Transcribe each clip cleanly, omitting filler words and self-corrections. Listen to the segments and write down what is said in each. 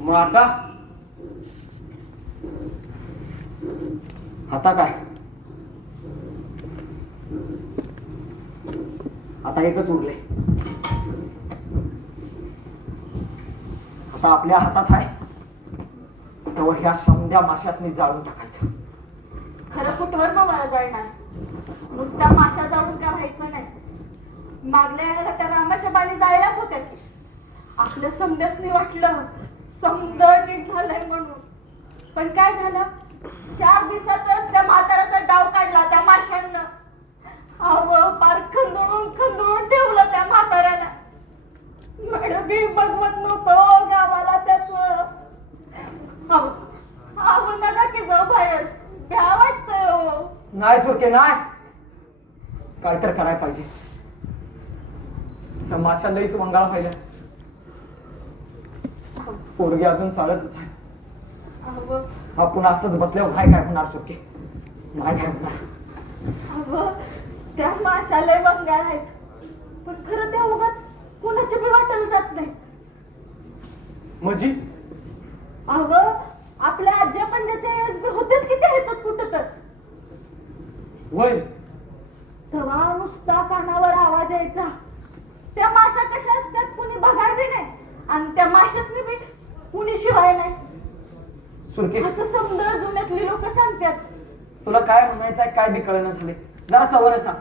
मग आता आता काय? आता एकच उरले. आता आपल्या हातात आहे तेव्हा ह्या समध्या माशासनी जाळून टाकायचं. खरं कुठवर मग मला जाळणार? नुसत्या माशा जाळून काय व्हायचं नाही. मागल्या वेळेला त्या रामाच्या बाणी जाळल्याच होत्या की. आपल्या समध्यासनी वाटलं समद नीट झालंय म्हणून, पण काय झालं? 4 दिवसातच त्या म्हाताऱ्याचा डाव काढला त्या माशांना. पार खंदळून खंदळून ठेवलं त्या म्हाताऱ्याला. मॅडम मी बघवत नव्हतो गावाला त्याच. नका की जाऊ बाहेर, भ्या वाटतंय हो. नाही सुरके नाही, काय तर करायला पाहिजे. त्या माशा लईच मंगाळ व्हायला. पोरगी अजून चालतच आहे. आपण असंच बसल्यावर काय होणार सुरके? नाही काय होणार. त्या माशा लय मंगाळ आहेत, पण खरं त्या उगाच कुणाच्या बी वाटेल जात नाही. म्हणजे आपल्या आज्या पंजाच्या वेळेस बी होतेच किती आहेतच कुठं तर. वय तेव्हा नुसता कानावर आवाज यायचा. त्या माशा कशा असतात कुणी बघाय बी नाही, आणि त्या माशासनी बी कुणी शिवाय नाही. सुरके असं समजा जुन्यातली लोक सांगतात. तुला काय म्हणायचंय काय बी कळना झाले. जरा सवर सांग.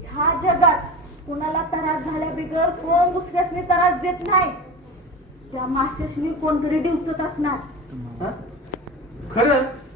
ह्या जगात कुणाला त्रास झाल्या बिगर कोण दुसऱ्यासनी त्रास देत नाही. त्या माशासनी कोणतरी डिवचत असणार. खरं